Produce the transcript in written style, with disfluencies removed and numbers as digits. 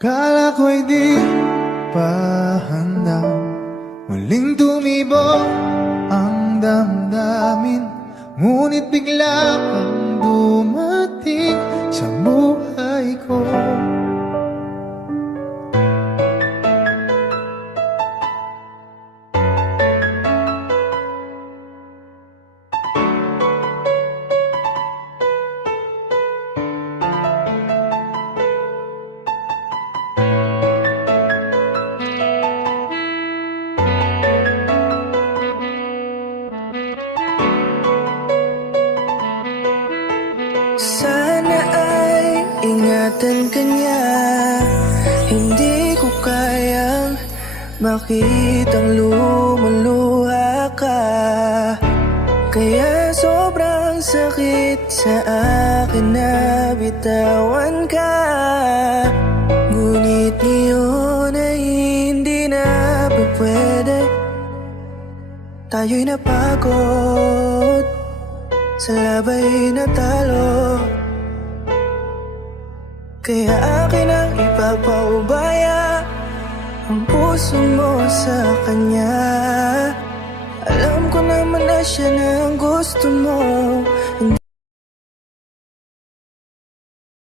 Kala ko'y di pa handa, muling tumibok ang damdamin. Ngunit bigla kang dumating sa buhay ko. Sana ay ingatan ka niya. Hindi ko kayang makitang lumuluha ka. Kaya sobrang sakit sa akin na bitawan ka. Ngunit ngayon ay hindi na pwede. Tayo'y napagod, sa labay natalo. Kaya akin ang ipapaubaya ang puso mo sa kanya. Alam ko naman na siya na ang gusto mo.